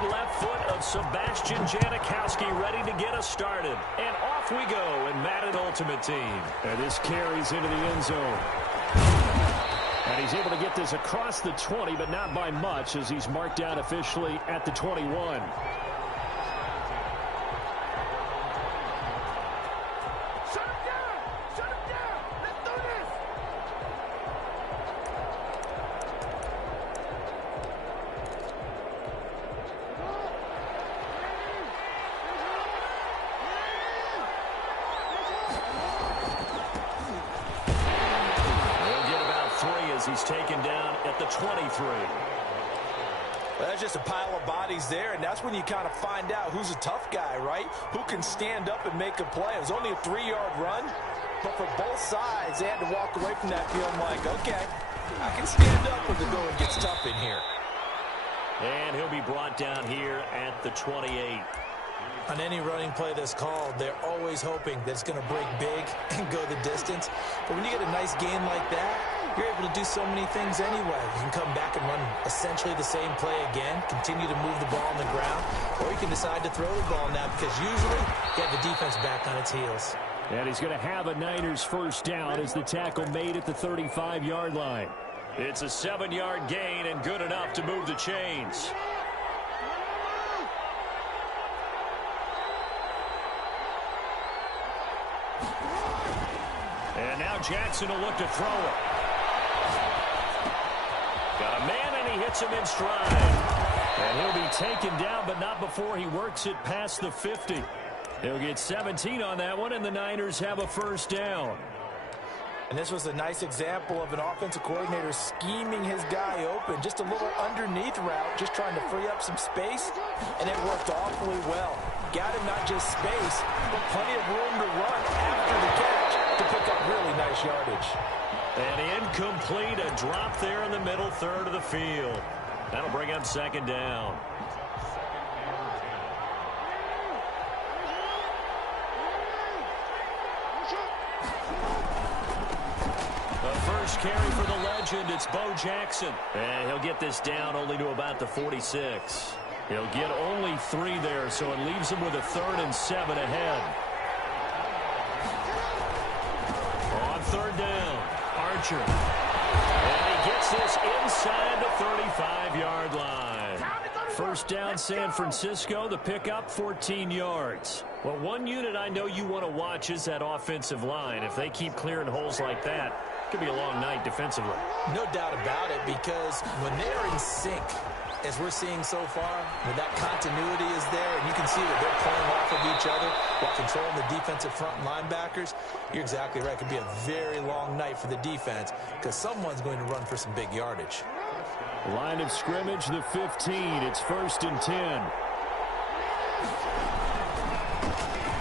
big left foot of Sebastian Janikowski ready to get us started. And off we go in Madden Ultimate Team. And this carries into the end zone. And he's able to get this across the 20, but not by much as he's marked down officially at the 21. He's taken down at the 23. Well, that's just a pile of bodies there, and that's when you kind of find out who's a tough guy, right? Who can stand up and make a play. It was only a 3-yard run, but for both sides, they had to walk away from that feeling like, okay, I can stand up when the going gets tough in here. And he'll be brought down here at the 28. On any running play that's called, they're always hoping that it's going to break big and go the distance. But when you get a nice gain like that, you're able to do so many things anyway. You can come back and run essentially the same play again, continue to move the ball on the ground, or you can decide to throw the ball now because usually you have the defense back on its heels. And he's going to have a Niners first down as the tackle made at the 35-yard line. It's a 7-yard gain and good enough to move the chains. And now Jackson will look to throw it. Got a man, and he hits him in stride. And he'll be taken down, but not before he works it past the 50. He'll get 17 on that one, and the Niners have a first down. And this was a nice example of an offensive coordinator scheming his guy open. Just a little underneath route, just trying to free up some space, and it worked awfully well. Got him not just space, but plenty of room to run after the catch to pick up really nice yardage. And incomplete, a drop there in the middle third of the field. That'll bring up second down. The first carry for the legend, it's Bo Jackson. And he'll get this down only to about the 46. He'll get only 3 there, so it leaves him with a 3rd and 7 ahead. On third down, Archer. And he gets this inside the 35-yard line. First down, San Francisco. The pickup, 14 yards. Well, one unit I know you want to watch is that offensive line. If they keep clearing holes like that, it could be a long night defensively. No doubt about it, because when they're in sync, as we're seeing so far, when that continuity is there and you can see that they're playing off of each other while controlling the defensive front linebackers, you're exactly right. It could be a very long night for the defense because someone's going to run for some big yardage. Line of scrimmage, the 15. It's 1st and 10.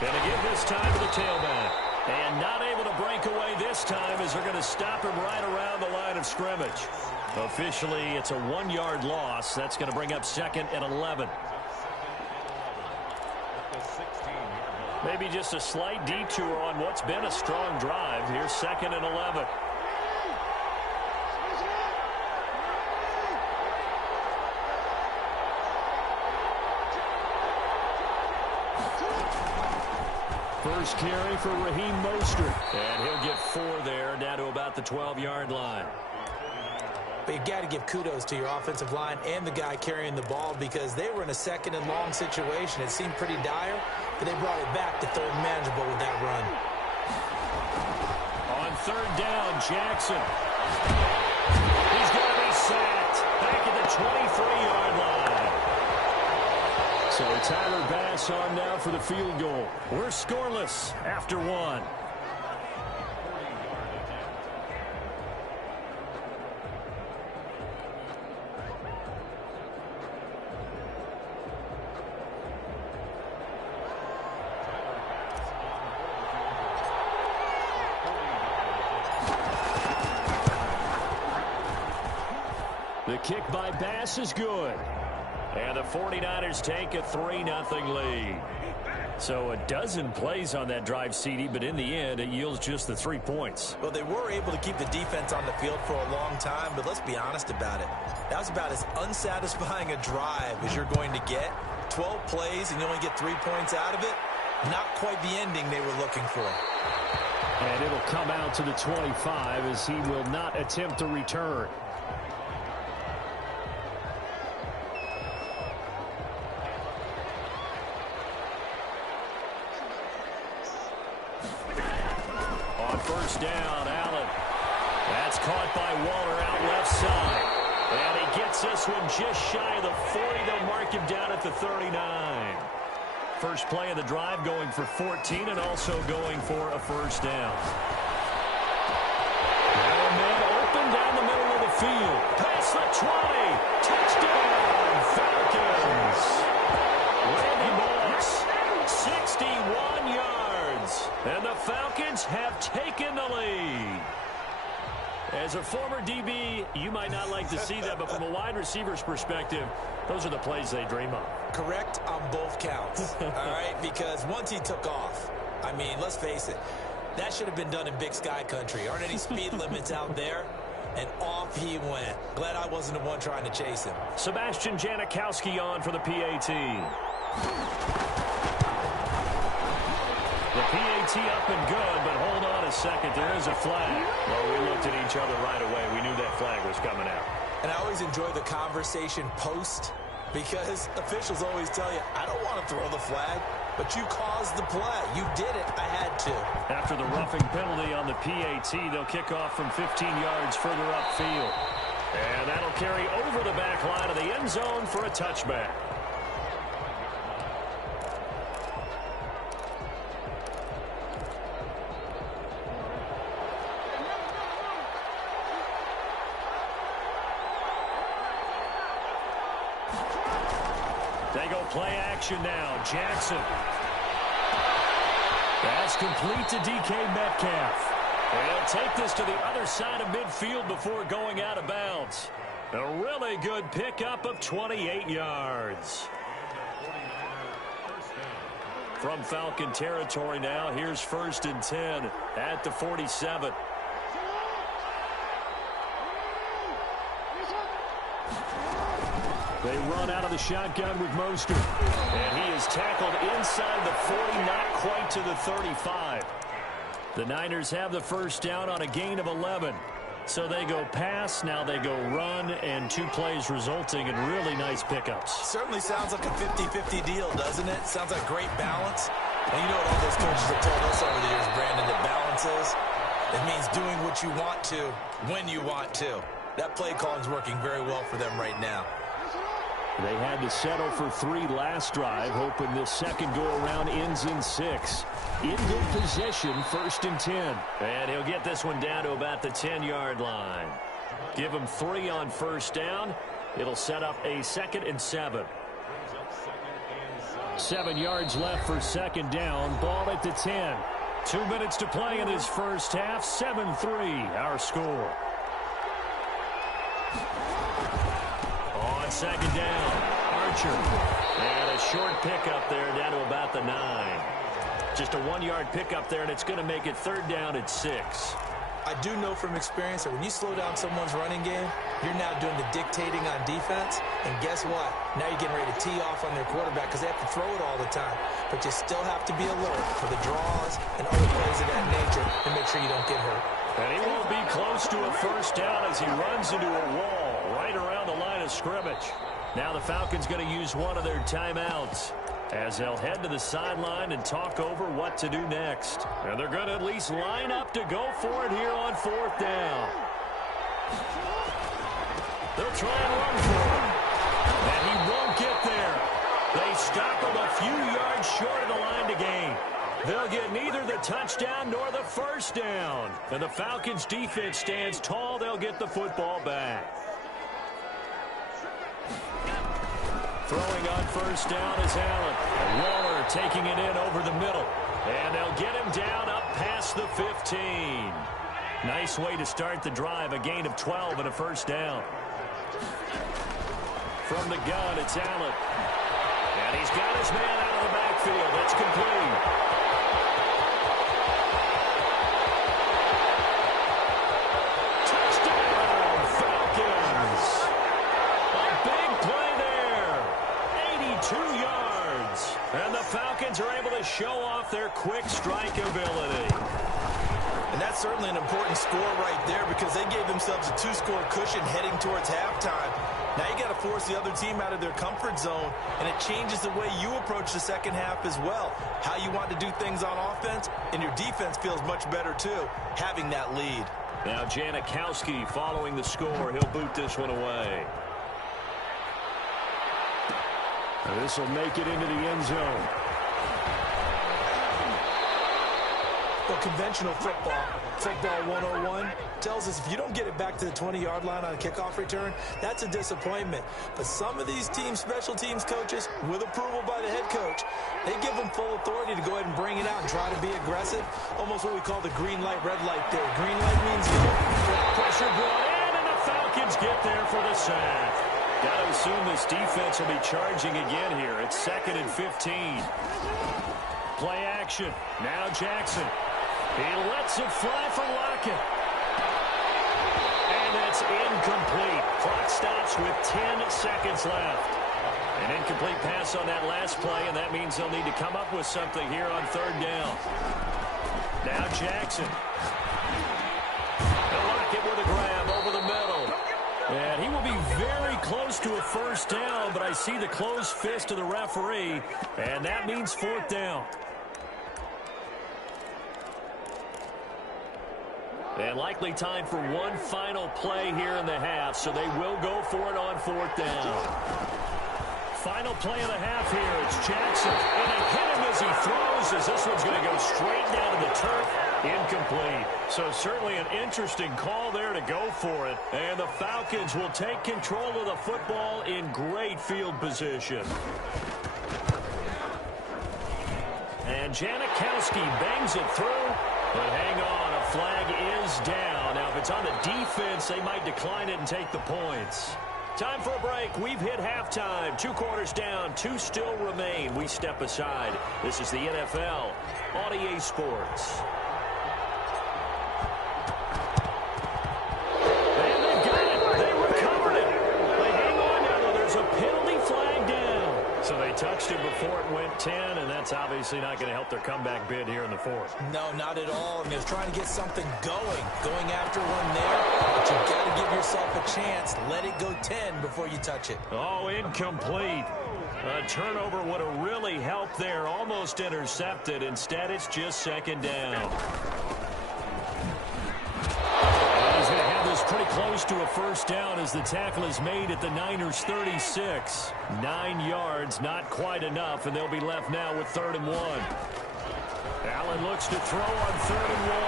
And again this time to the tailback. And not able to break away this time as they're going to stop him right around the line of scrimmage. Officially, it's a 1-yard loss. That's going to bring up 2nd and 11. Maybe just a slight detour on what's been a strong drive. Here's 2nd and 11. First carry for Raheem Mostert. And he'll get 4 there, down to about the 12-yard line. But you got to give kudos to your offensive line and the guy carrying the ball because they were in a 2nd and long situation. It seemed pretty dire, but they brought it back to 3rd and manageable with that run. On 3rd down, Jackson. He's going to be sacked back at the 23-yard line. So Tyler Bass on now for the field goal. We're scoreless after 1. The kick by Bass is good. And the 49ers take a 3-0 lead. So a dozen plays on that drive, CD, but in the end, it yields just the 3 points. Well, they were able to keep the defense on the field for a long time, but let's be honest about it. That was about as unsatisfying a drive as you're going to get. 12 plays and you only get 3 points out of it. Not quite the ending they were looking for. And it'll come out to the 25 as he will not attempt to return. First down, Allen. That's caught by Waller out left side. And he gets this one just shy of the 40. They'll mark him down at the 39. First play of the drive going for 14 and also going for a first down. And man open down the middle of the field. Past the 20. Touchdown, Falcons. Randy Moss, 61 yards. And the Falcons have taken the lead. As a former DB, you might not like to see that, but from a wide receiver's perspective, those are the plays they dream of. Correct on both counts, all right? Because once he took off, I mean, let's face it, that should have been done in Big Sky country. Aren't any speed limits out there? And off he went. Glad I wasn't the one trying to chase him. Sebastian Janikowski on for the PAT. The PAT up and good, but hold on a second. There is a flag. Well, we looked at each other right away. We knew that flag was coming out. And I always enjoy the conversation post because officials always tell you, I don't want to throw the flag, but you caused the play. You did it. I had to. After the roughing penalty on the PAT, they'll kick off from 15 yards further upfield. And that'll carry over the back line of the end zone for a touchback. They go play action now. Jackson. That's complete to DK Metcalf. He'll take this to the other side of midfield before going out of bounds. A really good pickup of 28 yards. From Falcon territory now, here's 1st and 10 at the 47. They run out of the shotgun with Mostert. And he is tackled inside the 40, not quite to the 35. The Niners have the first down on a gain of 11. So they go pass, now they go run, and 2 plays resulting in really nice pickups. Certainly sounds like a 50-50 deal, doesn't it? Sounds like great balance. And you know what all those coaches have told us over the years, Brandon, that balance is? It means doing what you want to, when you want to. That play calling's working very well for them right now. They had to settle for 3 last drive, hoping this second go-around ends in 6. In good position, 1st and 10. And he'll get this one down to about the 10-yard line. Give him 3 on first down. It'll set up a 2nd and 7. 7 yards left for 2nd down. Ball at the 10. 2 minutes to play in this first half. 7-3, our score. On 2nd down, Archer. And a short pickup there down to about the 9. Just a 1-yard pickup there, and it's going to make it 3rd down at 6. I do know from experience that when you slow down someone's running game, you're now doing the dictating on defense. And guess what? Now you're getting ready to tee off on their quarterback because they have to throw it all the time. But you still have to be alert for the draws and other plays of that nature and make sure you don't get hurt. And he won't be close to a first down as he runs into a wall right around the line of scrimmage. Now the Falcons going to use one of their timeouts as they'll head to the sideline and talk over what to do next. And they're going to at least line up to go for it here on 4th down. They'll try and run for him. And he won't get there. They stop him a few yards short of the line to gain. They'll get neither the touchdown nor the first down. And the Falcons defense stands tall. They'll get the football back. Throwing on first down is Allen. And Waller taking it in over the middle. And they'll get him down up past the 15. Nice way to start the drive. A gain of 12 and a first down. From the gun, it's Allen. And he's got his man out of the backfield. backfield. It's complete. Touchdown, Falcons. A big play there. 82 yards. And the Falcons are able to show off their quick strike ability. And that's certainly an important score right there because they gave themselves a 2-score cushion heading towards halftime. Now you got to force the other team out of their comfort zone, and it changes the way you approach the second half as well. How you want to do things on offense, and your defense feels much better too, having that lead. Now Janikowski following the score. He'll boot this one away. This will make it into the end zone. Well, conventional football 101, tells us if you don't get it back to the 20-yard line on a kickoff return, that's a disappointment. But some of these teams, special teams coaches, with approval by the head coach, they give them full authority to go ahead and bring it out and try to be aggressive. Almost what we call the green light, red light theory. Green light means go. Pressure brought in, and the Falcons get there for the sack. Got to assume this defense will be charging again here. It's 2nd and 15. Play action. Now Jackson. He lets it fly for Lockett. And that's incomplete. Clock stops with 10 seconds left. An incomplete pass on that last play, and that means they'll need to come up with something here on 3rd down. Now Jackson. And Lockett with a grab over the middle. And he will be very close to a 1st down, but I see the closed fist of the referee, and that means 4th down. And likely time for one final play here in the half, so they will go for it on 4th down. Final play of the half here. It's Jackson. And they hit him as he throws, as this one's going to go straight down to the turf. Incomplete. So certainly an interesting call there to go for it. And the Falcons will take control of the football in great field position. And Janikowski bangs it through. But hang on, a flag is down. Now, if it's on the defense, they might decline it and take the points. Time for a break. We've hit halftime. 2 quarters down, 2 still remain. We step aside. This is the NFL on EA Sports. And they've got it. They recovered it. They hang on now, though. There's a penalty flag down. So they touched it before it went 10, and that's obviously not going to help their comeback bid here in the 4th. No, not at all. And they're trying to get something going after one there. But you've got to give yourself a chance. Let it go 10 before you touch it. Oh, incomplete. A turnover would have really helped there. Almost intercepted. Instead, it's just 2nd down. He's going to have this pretty close to a 1st down as the tackle is made at the Niners' 36. 9 yards, not quite enough, and they'll be left now with 3rd and 1. Allen looks to throw on 3rd and 1.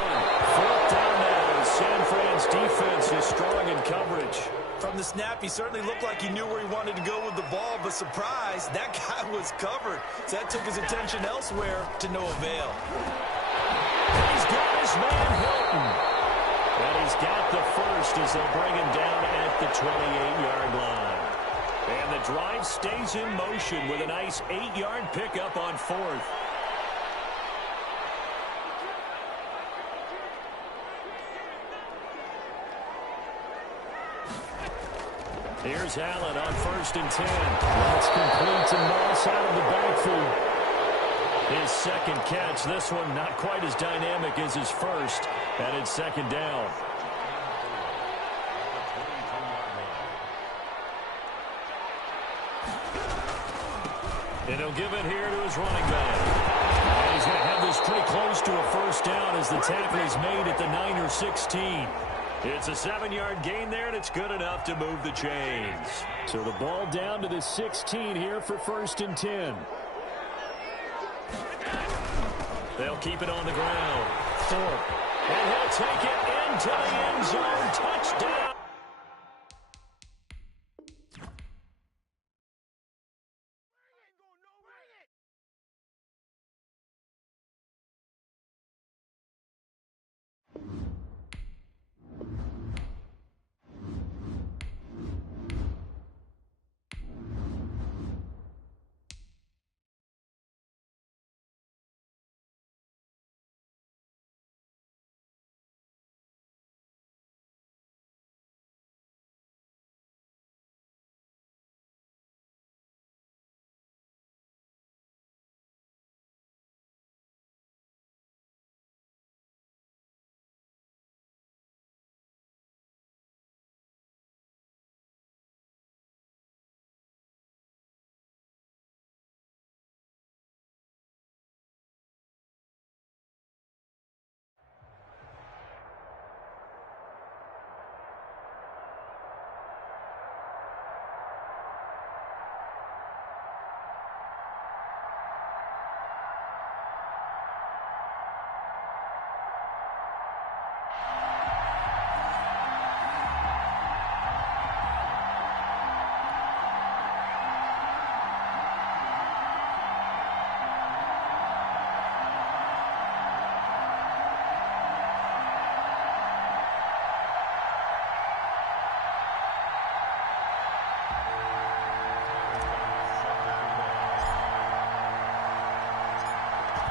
4th down now as San Fran's defense is strong in coverage. From the snap, he certainly looked like he knew where he wanted to go with the ball, but surprise, that guy was covered. So that took his attention elsewhere to no avail. He's got his man Hilton. And he's got the first as they'll bring him down at the 28-yard line. And the drive stays in motion with a nice 8-yard pickup on 4th. Here's Allen on 1st and 10. That's complete to Moss out of the backfield. His 2nd catch. This one not quite as dynamic as his first. And it's 2nd down. And he'll give it here to his running back. And he's going to have this pretty close to a 1st down as the tackle is made at the Niners' 16. It's a 7-yard gain there, and it's good enough to move the chains. So the ball down to the 16 here for 1st and 10. They'll keep it on the ground. Thorpe. And he'll take it into the end zone. Touchdown.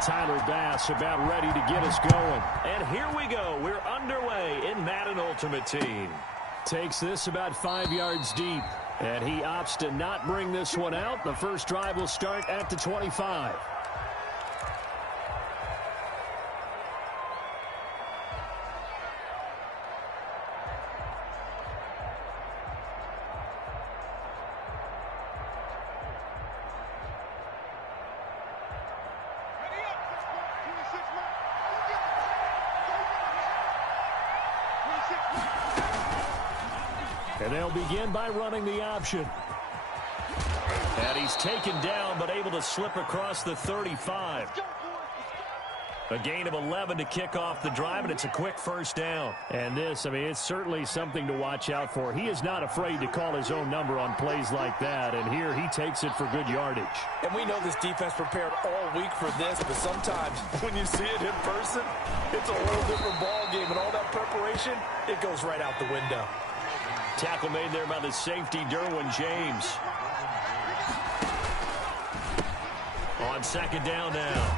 Tyler Bass about ready to get us going. And here we go. We're underway in Madden Ultimate Team. Takes this about 5 yards deep. And he opts to not bring this one out. The first drive will start at the 25. And they'll begin by running the option. And he's taken down, but able to slip across the 35. A gain of 11 to kick off the drive, and it's a quick first down. And this, I mean, it's certainly something to watch out for. He is not afraid to call his own number on plays like that, and here he takes it for good yardage. And we know this defense prepared all week for this, but sometimes when you see it in person, it's a whole different ball game, and all that preparation, it goes right out the window. Tackle made there by the safety, Derwin James. On second down now,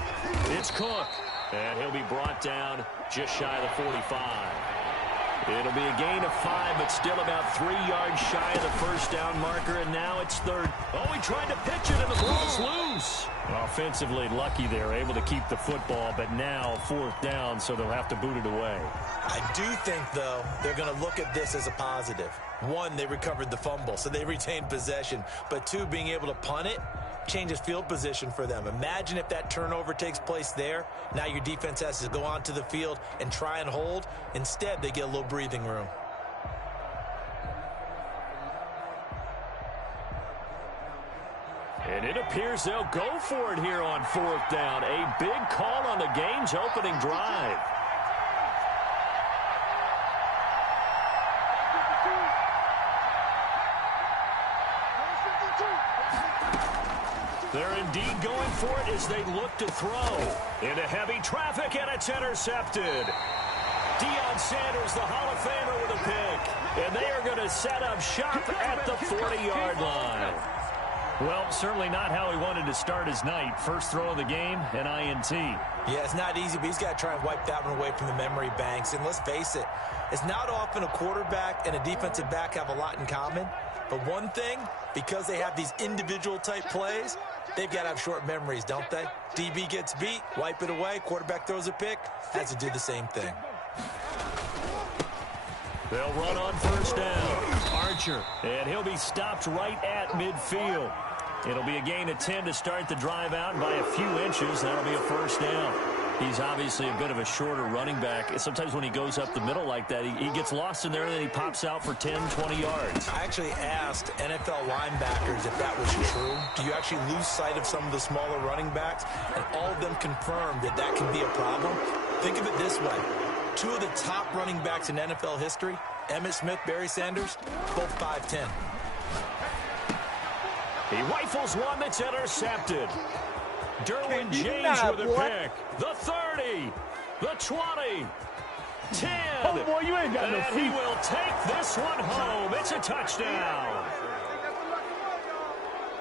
it's Cook. And he'll be brought down just shy of the 45. It'll be a gain of 5, but still about 3 yards shy of the first down marker, and now it's third. Oh, he tried to pitch it, and the ball's loose. Offensively lucky they're able to keep the football, but now fourth down, so they'll have to boot it away. I do think, though, they're going to look at this as a positive. One, they recovered the fumble, so they retained possession. But two, being able to punt it changes field position for them. Imagine if that turnover takes place there. Now your defense has to go onto the field and try and hold. Instead, they get a little breathing room. And it appears they'll go for it here on fourth down. A big call on the game's opening drive. They're indeed going for it as they look to throw. Into heavy traffic, and it's intercepted. Deion Sanders, the Hall of Famer, with a pick. And they are going to set up shop at the 40-yard line. Well, certainly not how he wanted to start his night. First throw of the game, an INT. Yeah, it's not easy, but he's got to try and wipe that one away from the memory banks. And let's face it, it's not often a quarterback and a defensive back have a lot in common. But one thing, because they have these individual type plays, they've got to have short memories, don't they? DB gets beat, wipe it away, quarterback throws a pick, has to do the same thing. They'll run on first down. Archer, and he'll be stopped right at midfield. It'll be a gain of 10 to start the drive out by a few inches. That'll be a first down. He's obviously a bit of a shorter running back. Sometimes when he goes up the middle like that, he gets lost in there, and then he pops out for 10, 20 yards. I actually asked NFL linebackers if that was true. Do you actually lose sight of some of the smaller running backs? And all of them confirmed that that can be a problem. Think of it this way. Two of the top running backs in NFL history, Emmitt Smith, Barry Sanders, both 5'10". He rifles one that's intercepted. Derwin James with a pick. The 30, the 20, 10. Oh, boy, you ain't got no feet. And he will take this one home. It's a touchdown.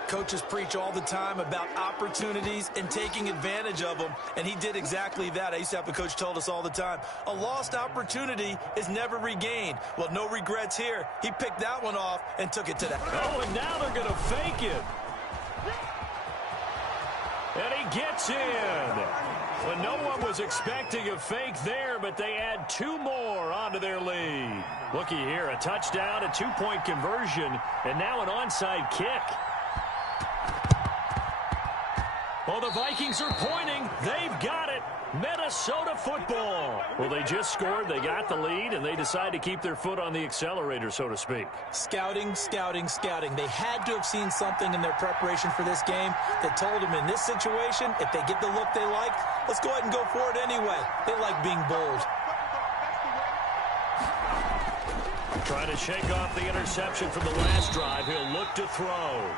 Coaches preach all the time about opportunities and taking advantage of them, and he did exactly that. I used to have a coach told us all the time, a lost opportunity is never regained. Well, no regrets here. He picked that one off and took it to the house. Oh, and now they're going to fake it. And he gets in. Well, no one was expecting a fake there, but they add 2 more onto their lead. Looky here, a touchdown, a 2-point conversion, and now an onside kick. Well, the Vikings are pointing. They've got it. Minnesota football. Well, they just scored. They got the lead, and they decide to keep their foot on the accelerator, so to speak. Scouting, scouting, scouting. They had to have seen something in their preparation for this game that told them in this situation, if they get the look they like, let's go ahead and go for it anyway. They like being bold. Trying to shake off the interception from the last drive. He'll look to throw.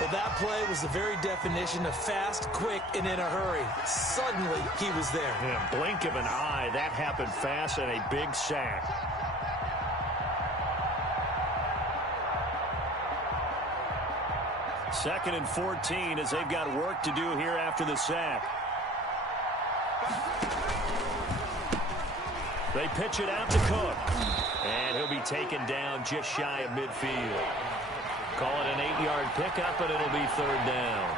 Well, that play was the very definition of fast, quick, and in a hurry. Suddenly, he was there. Yeah, blink of an eye. That happened fast, and a big sack. Second and 14 as they've got work to do here after the sack. They pitch it out to Cook. And he'll be taken down just shy of midfield. Call it an 8-yard pickup, and it'll be third down.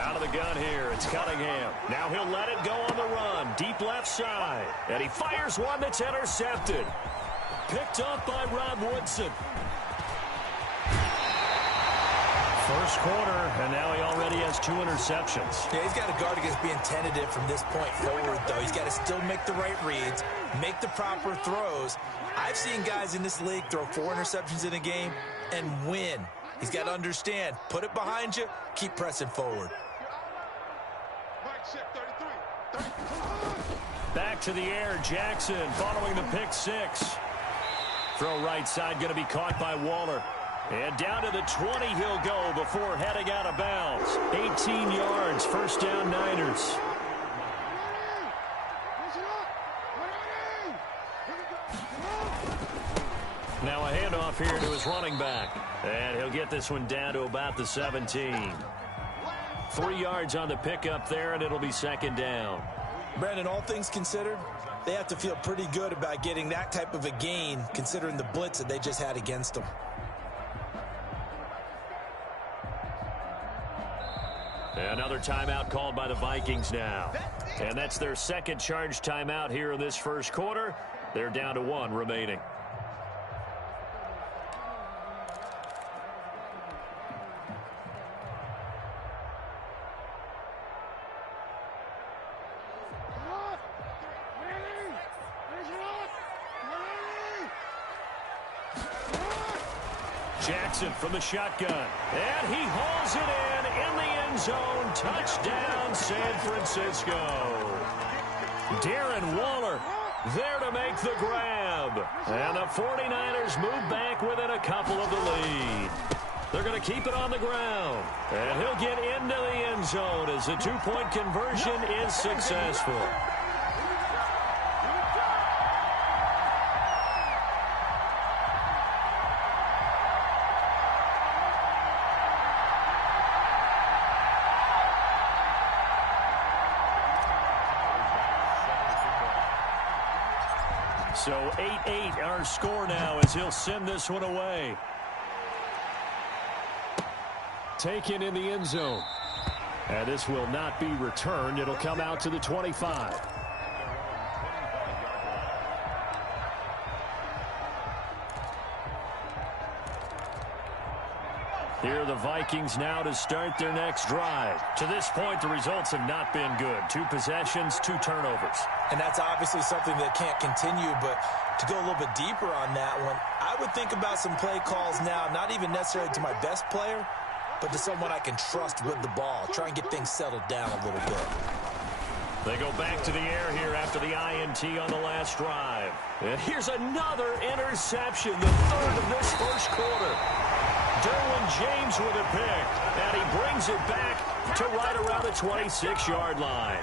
Out of the gun here, it's Cunningham. Now he'll let it go on the run. Deep left side. And he fires one that's intercepted. Picked up by Rob Woodson. First quarter, and now he already has 2 interceptions. Yeah, he's got to guard against being tentative from this point forward, though. He's got to still make the right reads, make the proper throws. I've seen guys in this league throw 4 interceptions in a game and win. He's got to understand, put it behind you, keep pressing forward. Back to the air, Jackson following the pick 6. Throw right side going to be caught by Waller. And down to the 20 he'll go before heading out of bounds. 18 yards, first down Niners. Now a handoff here to his running back. And he'll get this one down to about the 17. 3 yards on the pickup there, and it'll be second down. Brandon, all things considered, they have to feel pretty good about getting that type of a gain, considering the blitz that they just had against them. Another timeout called by the Vikings now. And that's their second charge timeout here in this first quarter. They're down to 1 remaining. Jackson from the shotgun. And he hauls it in the end zone. Touchdown, San Francisco. Darren Waller there to make the grab. And the 49ers move back within a couple of the lead. They're going to keep it on the ground. And he'll get into the end zone as the 2-point conversion is successful. So 8-8 our score now as he'll send this one away. Taken in the end zone. And this will not be returned. It'll come out to the 25. Here are the Vikings now to start their next drive. To this point, the results have not been good. 2 possessions, 2 turnovers. And that's obviously something that can't continue, but to go a little bit deeper on that one, I would think about some play calls now, not even necessarily to my best player, but to someone I can trust with the ball. Try and get things settled down a little bit. They go back to the air here after the INT on the last drive. And here's another interception, the 3rd of this first quarter. Derwin James with a pick, and he brings it back to right around the 26-yard line.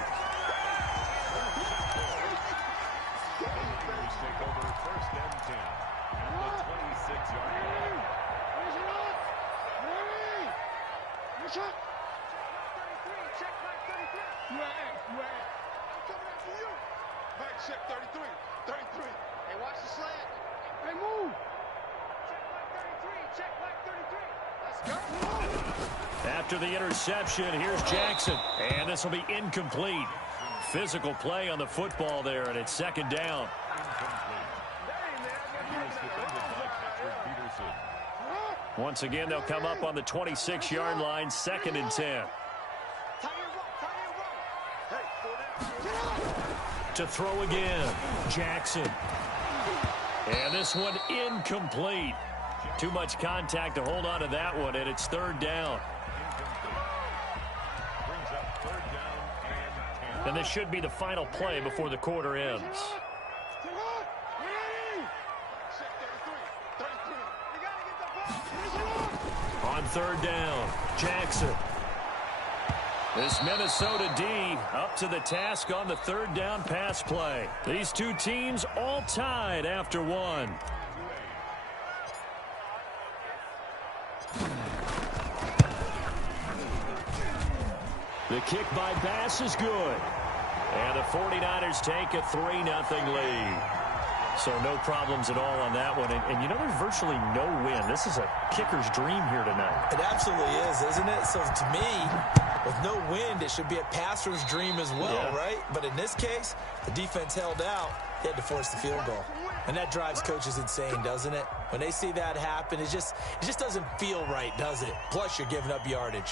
After the interception, here's Jackson. And this will be incomplete. Physical play on the football there, and it's second down. Once again, they'll come up on the 26-yard line, 2nd and 10. To throw again, Jackson. And this one incomplete. Too much contact to hold on to that one, and it's 3rd down. And this should be the final play before the quarter ends. On 3rd down, Jackson. This Minnesota D up to the task on the third down pass play. These two teams all tied after one. The kick by Bass is good. And the 49ers take a 3-0 lead. So no problems at all on that one. And you know, there's virtually no win. This is a kicker's dream here tonight. It absolutely is, isn't it? So to me, with no wind, it should be a passer's dream as well, right? But in this case, the defense held out. They had to force the field goal. And that drives coaches insane, doesn't it? When they see that happen, it just doesn't feel right, does it? Plus, you're giving up yardage.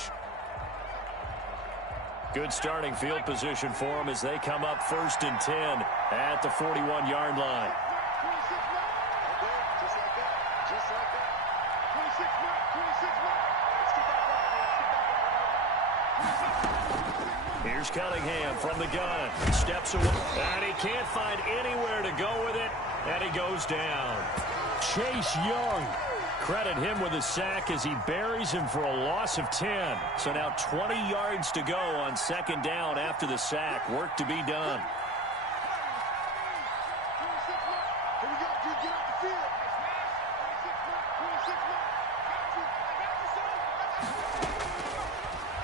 Good starting field position for them as they come up 1st and 10 at the 41-yard line. Here's Cunningham from the gun. Steps away. And he can't find anywhere to go with it. And he goes down. Chase Young. Credit him with a sack as he buries him for a loss of 10. So now 20 yards to go on 2nd down after the sack. Work to be done.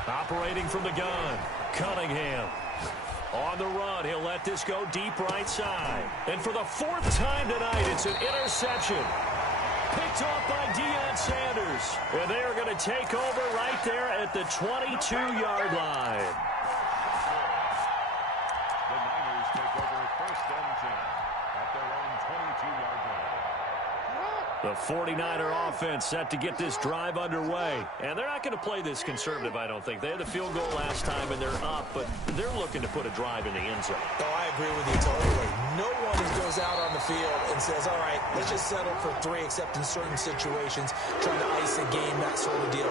Operating from the gun, Cunningham. On the run, he'll let this go deep right side. And for the 4th time tonight, it's an interception. Picked off by Deion Sanders. And they are going to take over right there at the 22-yard line. The Niners take over 1st and 10 at their own 22-yard line. The 49er offense set to get this drive underway. And they're not going to play this conservative, I don't think. They had the field goal last time, and they're up, but they're looking to put a drive in the end zone. Oh, I agree with you totally. No one goes out on the field and says, all right, let's just settle for 3, except in certain situations, trying to ice a game, that sort of deal.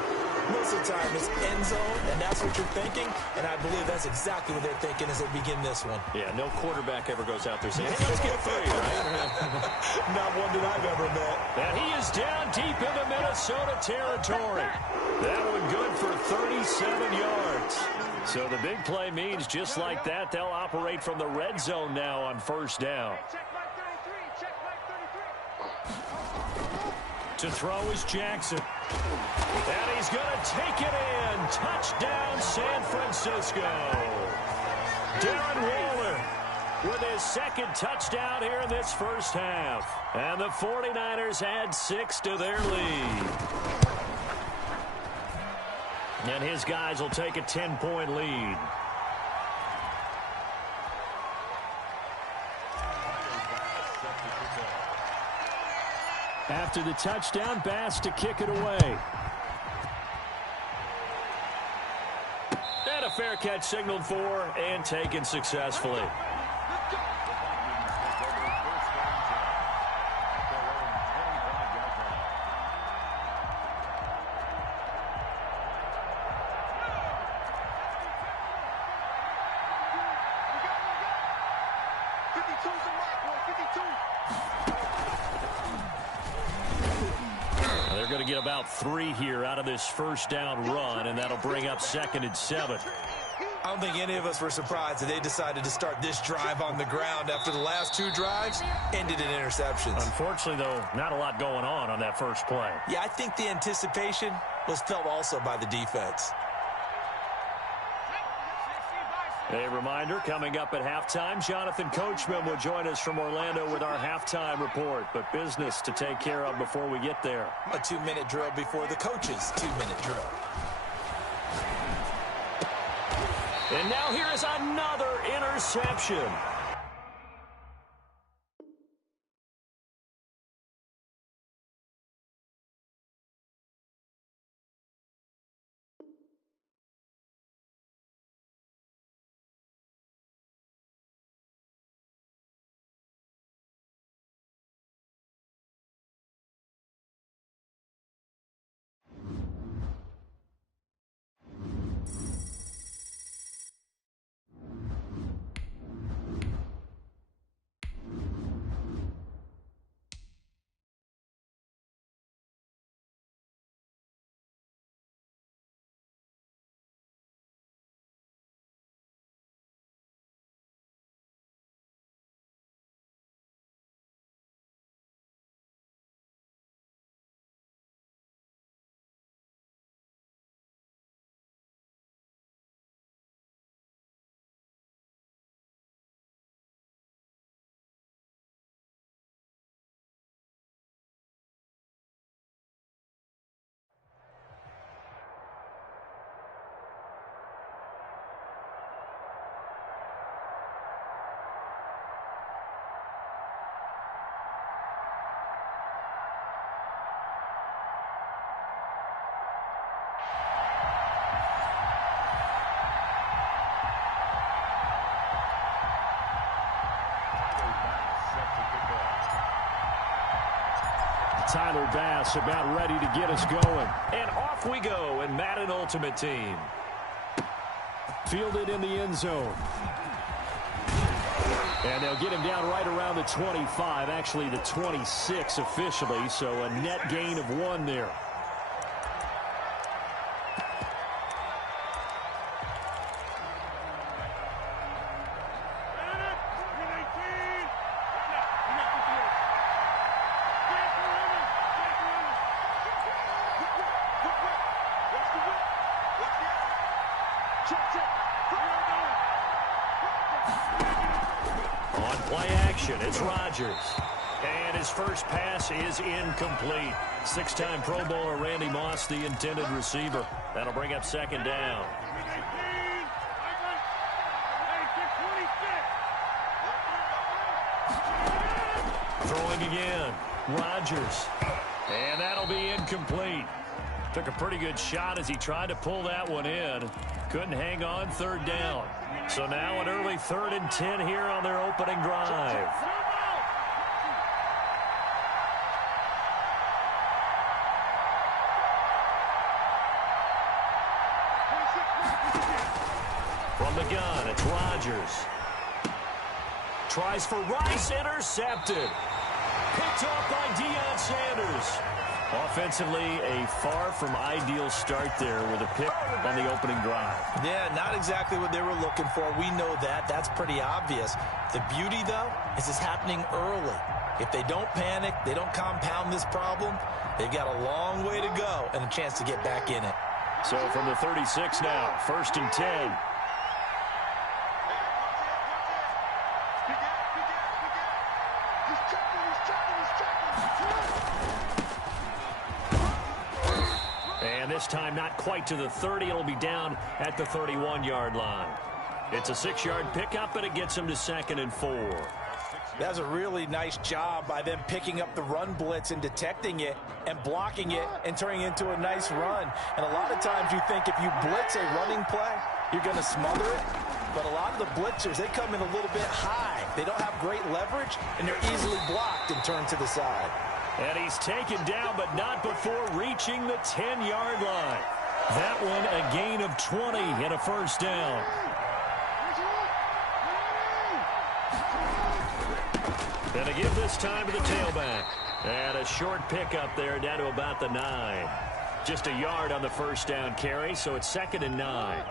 Most of the time, it's end zone, and that's what you're thinking, and I believe that's exactly what they're thinking as they begin this one. Yeah, no quarterback ever goes out there saying, hey, let's get 3, right? Not one that I've ever met. And he is down deep into Minnesota territory. That one good for 37 yards. So the big play means just like that, they'll operate from the red zone now on 1st down. To throw is Jackson. And he's going to take it in. Touchdown, San Francisco. Darren Waller with his 2nd touchdown here in this 1st half. And the 49ers add 6 to their lead. And his guys will take a 10-point lead. After the touchdown, Bass to kick it away. And a fair catch signaled for and taken successfully. They're going to get about 3 here out of this 1st down run, and that'll bring up 2nd and 7. I don't think any of us were surprised that they decided to start this drive on the ground after the last 2 drives ended in interceptions. Unfortunately, though, not a lot going on that first play. Yeah, I think the anticipation was felt also by the defense. A reminder, coming up at halftime, Jonathan Coachman will join us from Orlando with our halftime report. But business to take care of before we get there. A 2-minute drill before the coach's 2-minute drill. And now here is another interception. Tyler Bass about ready to get us going. And off we go in Madden Ultimate Team. Fielded in the end zone. And they'll get him down right around the 25, actually the 26 officially, so a net gain of 1 there. On play action, it's Rodgers. And his first pass is incomplete. 6-time Pro Bowler Randy Moss, the intended receiver. That'll bring up second down. Throwing again, Rodgers. And that'll be incomplete. Took a pretty good shot as he tried to pull that one in. Couldn't hang on, third down. So now an early 3rd and 10 here on their opening drive. From the gun, it's Rodgers. Tries for Rice, intercepted. Picked off by Deion Sanders. Offensively, a far from ideal start there with a pick on the opening drive. Yeah, not exactly what they were looking for. We know that. That's pretty obvious. The beauty, though, is it's happening early. If they don't panic, they don't compound this problem, they've got a long way to go and a chance to get back in it. So from the 36 now, 1st and 10. And this time not quite to the 30. It'll be down at the 31-yard line. It's a 6-yard pickup, and it gets him to 2nd and 4. That's a really nice job by them picking up the run blitz and detecting it and blocking it and turning it into a nice run. And a lot of times you think if you blitz a running play, you're going to smother it. But a lot of the blitzers, they come in a little bit high. They don't have great leverage, and they're easily blocked and turned to the side. And he's taken down, but not before reaching the 10-yard line. That one a gain of 20 and a first down. And a give this time to the tailback. And a short pickup there down to about the 9. Just a yard on the first down carry, so it's 2nd and 9.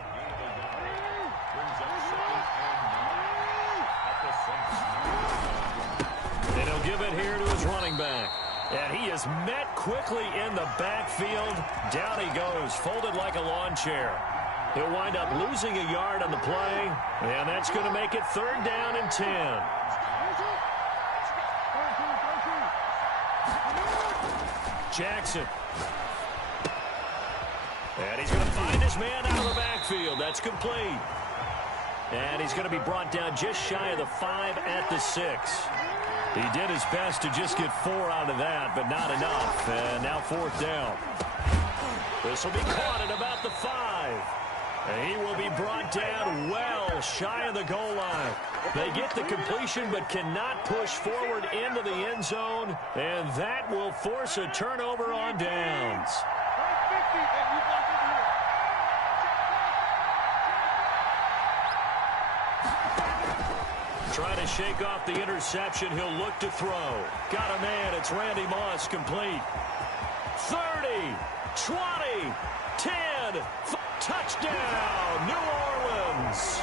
And he'll give it here to his running back. And he is met quickly in the backfield. Down he goes, folded like a lawn chair. He'll wind up losing a yard on the play, and that's going to make it 3rd down and 10. Jackson. And he's going to find his man out of the backfield. That's complete. And he's going to be brought down just shy of the 5 at the 6. He did his best to just get 4 out of that, but not enough. And now 4th down. This will be caught at about the 5. And he will be brought down well shy of the goal line. They get the completion but cannot push forward into the end zone, and that will force a turnover on downs. Trying to shake off the interception. He'll look to throw. Got a man. It's Randy Moss, complete. 30, 20, 10, touchdown, New Orleans.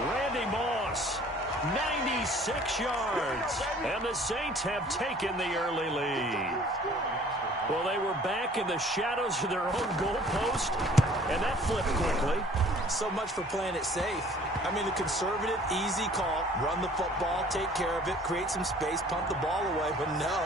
Randy Moss, 96 yards. And the Saints have taken the early lead. Well, they were back in the shadows of their own goalpost, and that flipped quickly. So much for playing it safe. I mean, the conservative, easy call, run the football, take care of it, create some space, punt the ball away. But no,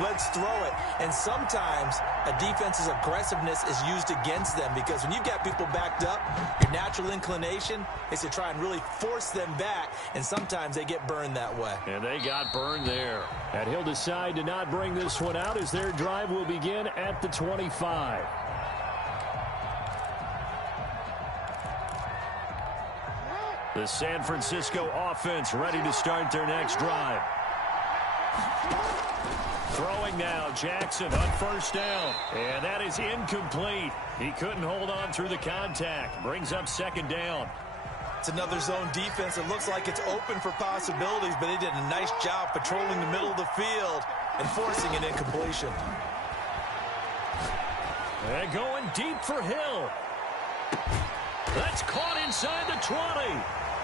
let's throw it. And sometimes a defense's aggressiveness is used against them because when you've got people backed up, your natural inclination is to try and really force them back, and sometimes they get burned that way. And they got burned there. And he'll decide to not bring this one out as their drive will begin at the 25. The San Francisco offense ready to start their next drive. Throwing now, Jackson on first down. And that is incomplete. He couldn't hold on through the contact. Brings up second down. It's another zone defense. It looks like it's open for possibilities, but they did a nice job patrolling the middle of the field and forcing an incompletion. And going deep for Hill. That's caught inside the 20.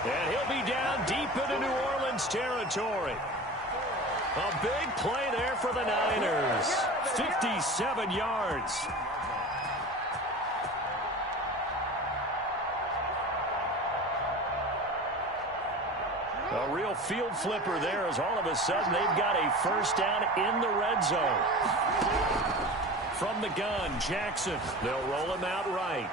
And he'll be down deep into New Orleans territory. A big play there for the Niners. 57 yards. A real field flipper there as all of a sudden they've got a first down in the red zone. From the gun, Jackson. They'll roll him out right.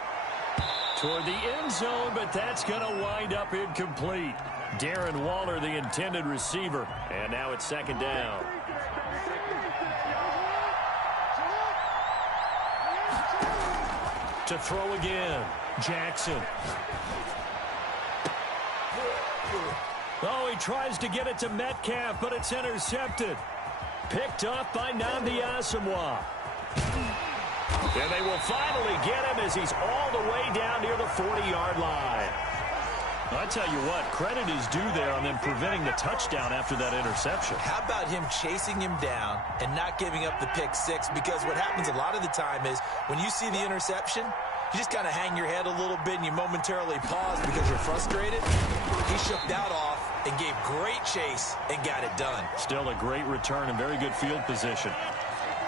Toward the end zone, but that's going to wind up incomplete. Darren Waller, the intended receiver. And now it's second down. To throw again, Jackson. Oh, he tries to get it to Metcalf, but it's intercepted. Picked off by Nnamdi Asomugha. And they will finally get him as he's all the way down near the 40-yard line. I tell you what, credit is due there on them preventing the touchdown after that interception. How about him chasing him down and not giving up the pick six? Because what happens a lot of the time is when you see the interception, you just kind of hang your head a little bit and you momentarily pause because you're frustrated. He shook that off and gave great chase and got it done. Still a great return and very good field position.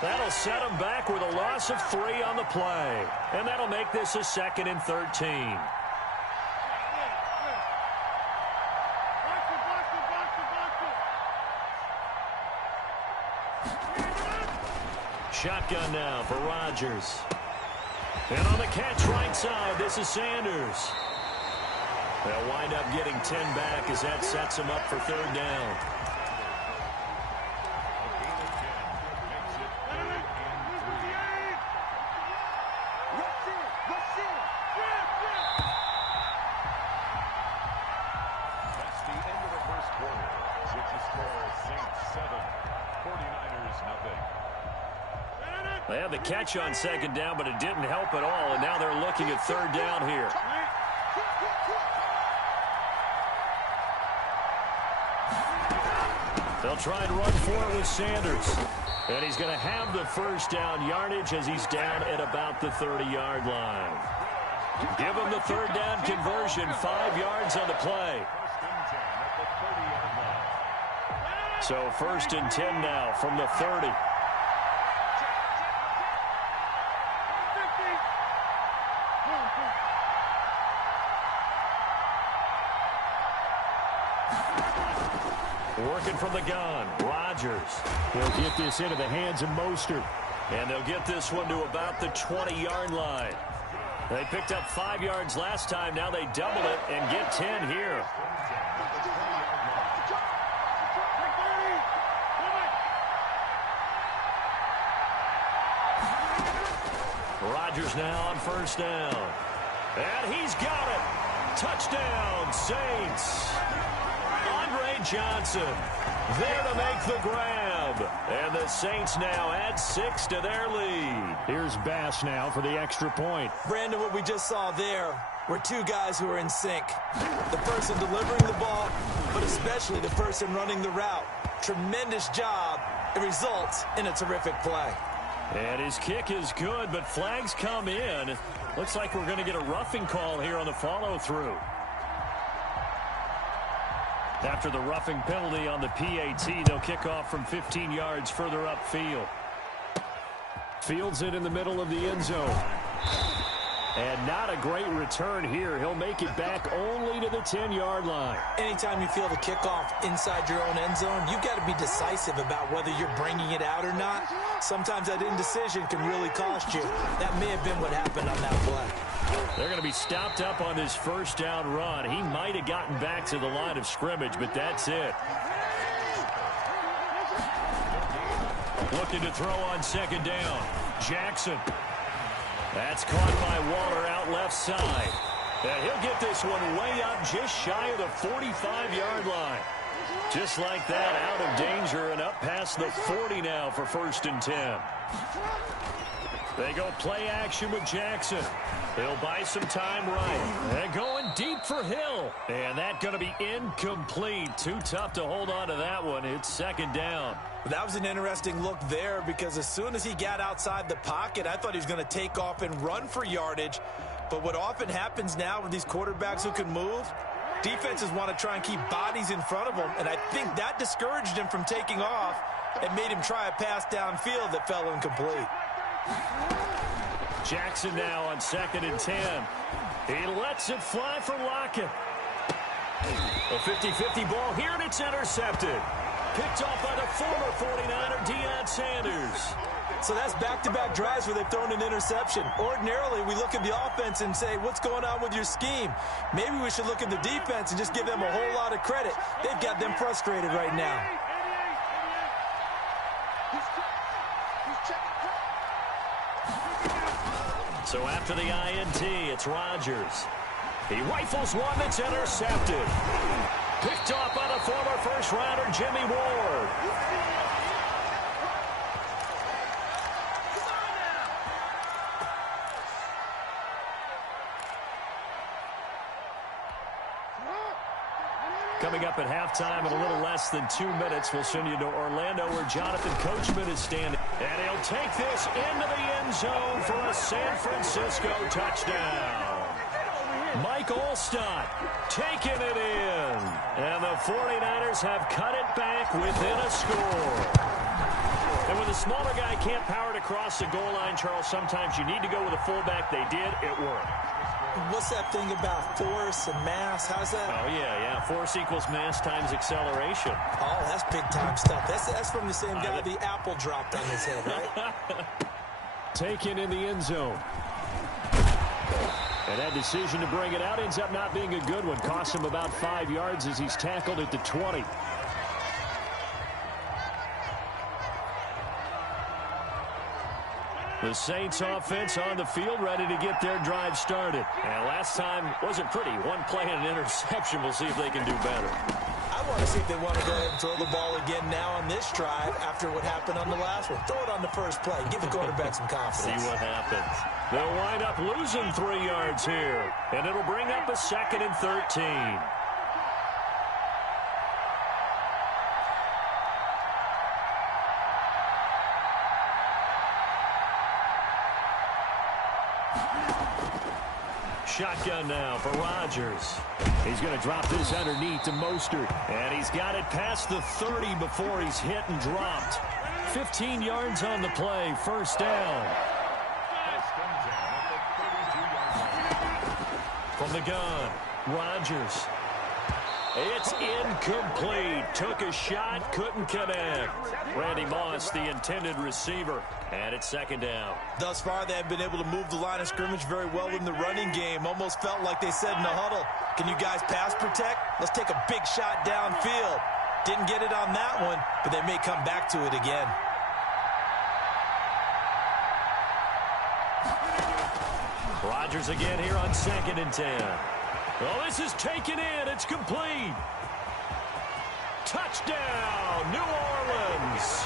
That'll set him back with a loss of 3 on the play. And that'll make this a 2nd and 13. Shotgun now for Rodgers. And on the catch right side, this is Sanders. They'll wind up getting 10 back as that sets them up for third down. That's the end of the first quarter. It's a score, Saints 7, 49ers nothing. They had the catch on second down, but it didn't help at all, and now they're looking at third down here. They'll try and run for it with Sanders. And he's going to have the first down yardage as he's down at about the 30-yard line. Give him the third down conversion, 5 yards on the play. So 1st and 10 now from the 30. Working from the gun, Rodgers. They'll get this into the hands of Mostert. And they'll get this one to about the 20-yard line. They picked up 5 yards last time. Now they double it and get 10 here. Rodgers now on first down. And he's got it. Touchdown, Saints. Johnson there to make the grab. And the Saints now add 6 to their lead. Here's Bass now for the extra point. Brandon, what we just saw there were two guys who are in sync. The person delivering the ball, but especially the person running the route. Tremendous job. It results in a terrific play. And his kick is good, but flags come in. Looks like we're going to get a roughing call here on the follow-through. After the roughing penalty on the PAT, they'll kick off from 15 yards further upfield. Fields it in the middle of the end zone. And not a great return here. He'll make it back only to the 10-yard line. Anytime you feel the kickoff inside your own end zone, you've got to be decisive about whether you're bringing it out or not. Sometimes that indecision can really cost you. That may have been what happened on that play. They're going to be stopped up on this first down run. He might have gotten back to the line of scrimmage, but that's it. Looking to throw on second down. Jackson. That's caught by Waller out left side. And he'll get this one way up just shy of the 45-yard line. Just like that, out of danger and up past the 40 now for 1st and 10. They go play action with Jackson. They'll buy some time right. They're going deep for Hill. And that's going to be incomplete. Too tough to hold on to that one. It's 2nd down. That was an interesting look there because as soon as he got outside the pocket, I thought he was going to take off and run for yardage. But what often happens now with these quarterbacks who can move, defenses want to try and keep bodies in front of them, and I think that discouraged him from taking off and made him try a pass downfield that fell incomplete. Jackson now on 2nd and 10. He lets it fly for Lockett. A 50-50 ball here, and it's intercepted. Picked off by the former 49er, Deion Sanders. So that's back-to-back drives where they've thrown an interception. Ordinarily, we look at the offense and say, what's going on with your scheme? Maybe we should look at the defense and just give them a whole lot of credit. They've got them frustrated right now. So after the INT, it's Rodgers. He rifles one that's intercepted. Picked off by the former first-rounder, Jimmy Ward. Coming up at halftime in a little less than 2 minutes, we'll send you to Orlando where Jonathan Coachman is standing. And he'll take this into the end zone for a San Francisco touchdown. Mike Allstott taking it in. And the 49ers have cut it back within a score. And when the smaller guy can't power it across the goal line, Charles, sometimes you need to go with a fullback. They did. It worked. What's that thing about force and mass? How's that? Oh, yeah. Force equals mass times acceleration. Oh, that's big-time stuff. That's from the same guy the apple dropped on his head, right? Taken in the end zone. And that decision to bring it out ends up not being a good one. Cost him about 5 yards as he's tackled at the 20. The Saints offense on the field ready to get their drive started. And last time wasn't pretty. One play and an interception. We'll see if they can do better. I want to see if they want to go ahead and throw the ball again now on this drive after what happened on the last one. Throw it on the first play. Give the quarterback some confidence. See what happens. They'll wind up losing 3 yards here. And it'll bring up a 2nd and 13. Shotgun now for Rodgers. He's going to drop this underneath to Mostert. And he's got it past the 30 before he's hit and dropped. 15 yards on the play. 1st down. From the gun, Rodgers. It's incomplete. Took a shot, couldn't connect. Randy Moss, the intended receiver. And it's 2nd down. Thus far, they have been able to move the line of scrimmage very well in the running game. Almost felt like they said in the huddle, can you guys pass protect? Let's take a big shot downfield. Didn't get it on that one, but they may come back to it again. Rodgers again here on 2nd and 10. Well, this is taken in. It's complete. Touchdown, New Orleans.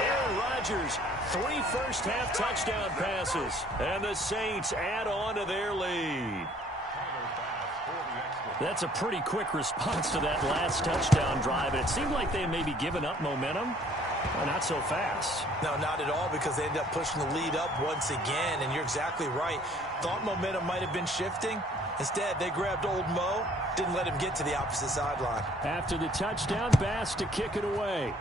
Aaron Rodgers, 3 first-half touchdown passes. And the Saints add on to their lead. That's a pretty quick response to that last touchdown drive. It seemed like they may be giving up momentum. Well, not so fast. No, not at all, because they end up pushing the lead up once again, and you're exactly right. Thought momentum might have been shifting. Instead, they grabbed old Mo, didn't let him get to the opposite sideline. After the touchdown, Bass to kick it away.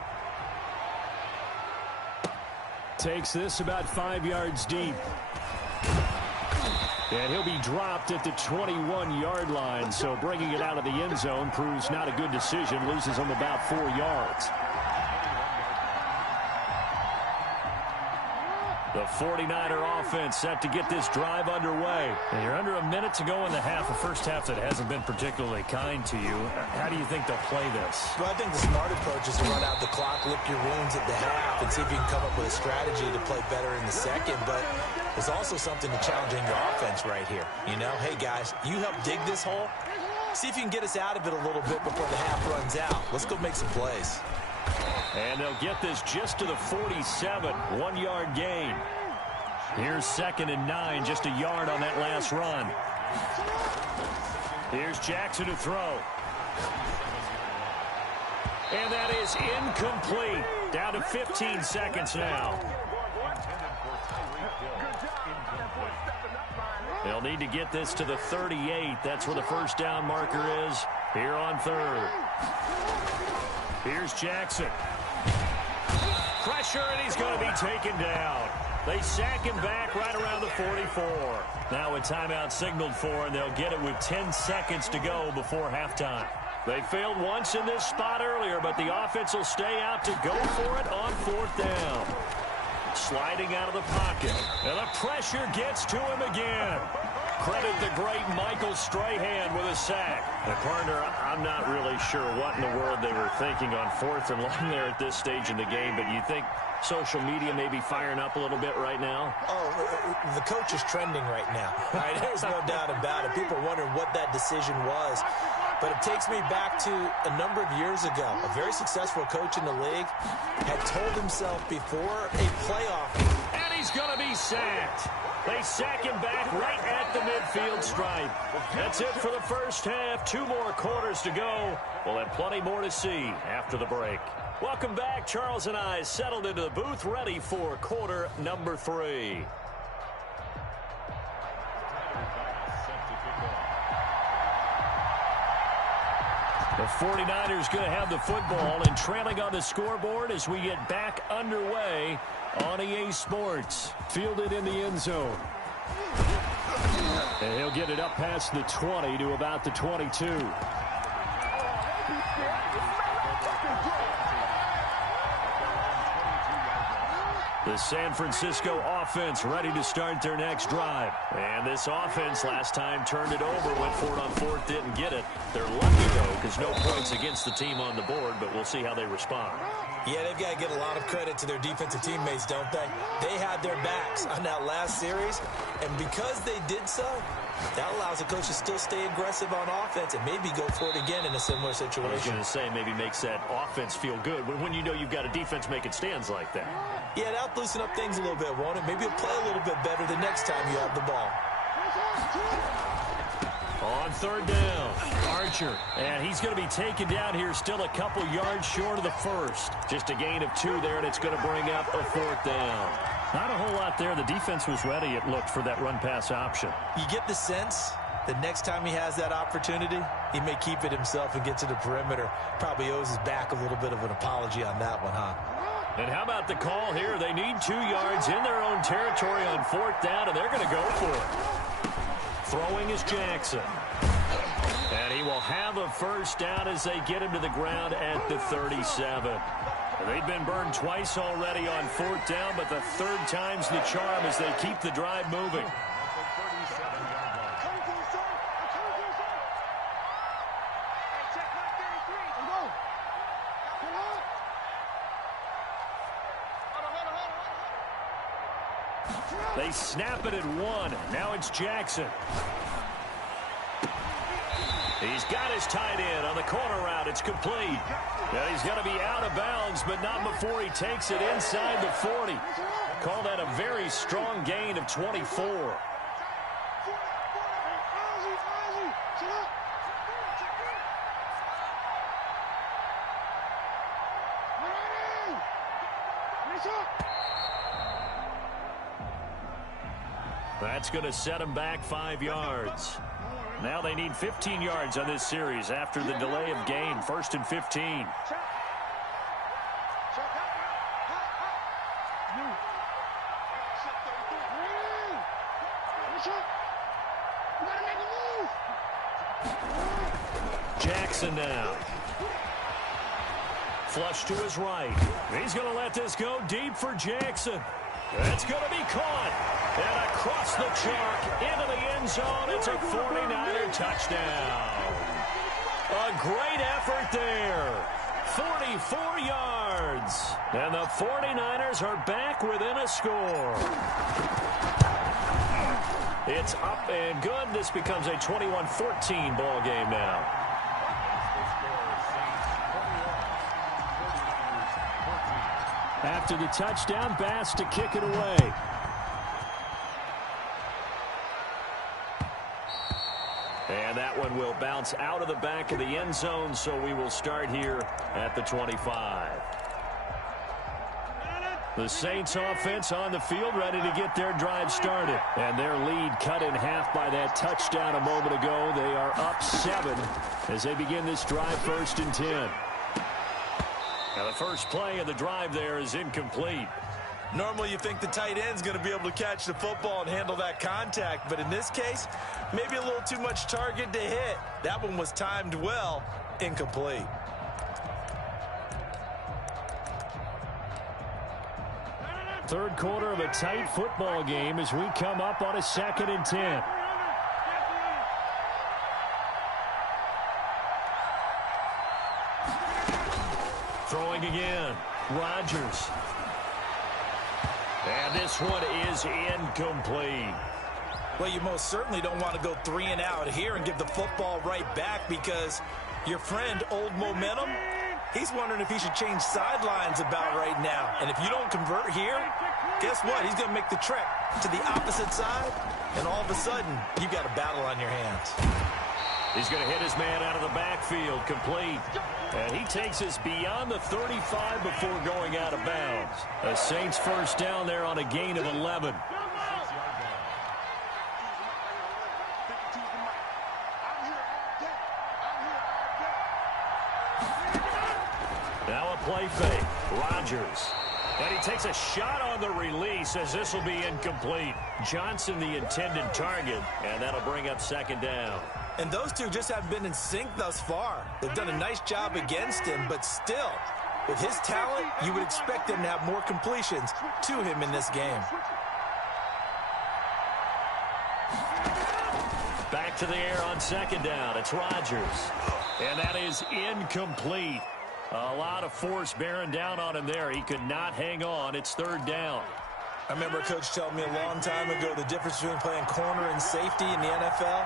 Takes this about 5 yards deep. And he'll be dropped at the 21-yard line, so bringing it out of the end zone proves not a good decision. Loses him about 4 yards. The 49er offense set to get this drive underway. And you're under a minute to go in the half, a first half that hasn't been particularly kind to you. How do you think they'll play this? Well, I think the smart approach is to run out the clock, lick your wounds at the half, and see if you can come up with a strategy to play better in the second. But there's also something to challenging your offense right here. You know, hey, guys, you help dig this hole. See if you can get us out of it a little bit before the half runs out. Let's go make some plays. And they'll get this just to the 47, 1-yard gain. Here's 2nd and 9, just a yard on that last run. Here's Jackson to throw. And that is incomplete. Down to 15 seconds now. They'll need to get this to the 38. That's where the first down marker is here on 3rd. Here's Jackson. Pressure, and he's going to be taken down. They sack him back right around the 44. Now a timeout signaled for, and they'll get it with 10 seconds to go before halftime. They failed once in this spot earlier, but the offense will stay out to go for it on 4th down. Sliding out of the pocket, and the pressure gets to him again. Credit the great Michael Strahan with a sack. And partner, I'm not really sure what in the world they were thinking on 4th and long there at this stage in the game, but you think social media may be firing up a little bit right now? Oh, the coach is trending right now. Right? There's no doubt about it. People are wondering what that decision was. But it takes me back to a number of years ago. A very successful coach in the league had told himself before a playoff. And he's going to be sacked. They sack him back right at the midfield stripe. That's it for the first half. 2 more quarters to go. We'll have plenty more to see after the break. Welcome back. Charles and I settled into the booth, ready for quarter number 3. The 49ers going to have the football and trailing on the scoreboard as we get back underway on EA Sports. Fielded in the end zone. And he'll get it up past the 20 to about the 22. The San Francisco offense ready to start their next drive. And this offense last time turned it over, went for it on 4th, didn't get it. They're lucky, though, because no points against the team on the board, but we'll see how they respond. Yeah, they've got to get a lot of credit to their defensive teammates, don't they? They had their backs on that last series, and because they did so, that allows the coach to still stay aggressive on offense and maybe go for it again in a similar situation. I was going to say, maybe makes that offense feel good when you know you've got a defense making stands like that. Yeah, that'll loosen up things a little bit, won't it? Maybe you'll play a little bit better the next time you have the ball. On 3rd down, Archer. And he's going to be taken down here, still a couple yards short of the first. Just a gain of 2 there, and it's going to bring up a 4th down. Not a whole lot there. The defense was ready, it looked, for that run-pass option. You get the sense the next time he has that opportunity, he may keep it himself and get to the perimeter. Probably owes his back a little bit of an apology on that one, huh? And how about the call here? They need 2 yards in their own territory on 4th down, and they're going to go for it. Throwing is Jackson. And he will have a first down as they get him to the ground at the 37. They've been burned twice already on 4th down, but the 3rd time's the charm as they keep the drive moving. They snap it at 1. Now it's Jackson. He's got his tight end on the corner route. It's complete. Now he's going to be out of bounds, but not before he takes it inside the 40. Call that a very strong gain of 24. That's going to set him back 5 yards. Now they need 15 yards on this series after the delay of game. 1st and 15. Jackson now. Flush to his right. He's going to let this go deep for Jackson. That's going to be caught. And across the chalk into the end zone. It's a 49er touchdown. A great effort there. 44 yards. And the 49ers are back within a score. It's up and good. This becomes a 21-14 ball game now. After the touchdown, Bass to kick it away. And that one will bounce out of the back of the end zone, so we will start here at the 25. The Saints offense on the field, ready to get their drive started. And their lead cut in half by that touchdown a moment ago. They are up 7 as they begin this drive, 1st and 10. Now the first play of the drive there is incomplete. Normally you think the tight end's going to be able to catch the football and handle that contact, but in this case, maybe a little too much target to hit. That one was timed well, incomplete. Third quarter of a tight football game as we come up on a 2nd and 10. Throwing again. Rodgers. And this one is incomplete. Well, you most certainly don't want to go 3 and out here and give the football right back, because your friend, Old Momentum, he's wondering if he should change sidelines about right now. And if you don't convert here, guess what? He's going to make the trek to the opposite side, and all of a sudden, you've got a battle on your hands. He's going to hit his man out of the backfield, complete. And he takes us beyond the 35 before going out of bounds. The Saints first down there on a gain of 11. Now a play fake. Rodgers. And he takes a shot on the release as this will be incomplete. Johnson the intended target, and that'll bring up 2nd down. And those two just haven't been in sync thus far. They've done a nice job against him, but still, with his talent, you would expect them to have more completions to him in this game. Back to the air on 2nd down. It's Rodgers. And that is incomplete. A lot of force bearing down on him there. He could not hang on. It's 3rd down. I remember a coach telling me a long time ago the difference between playing corner and safety in the NFL.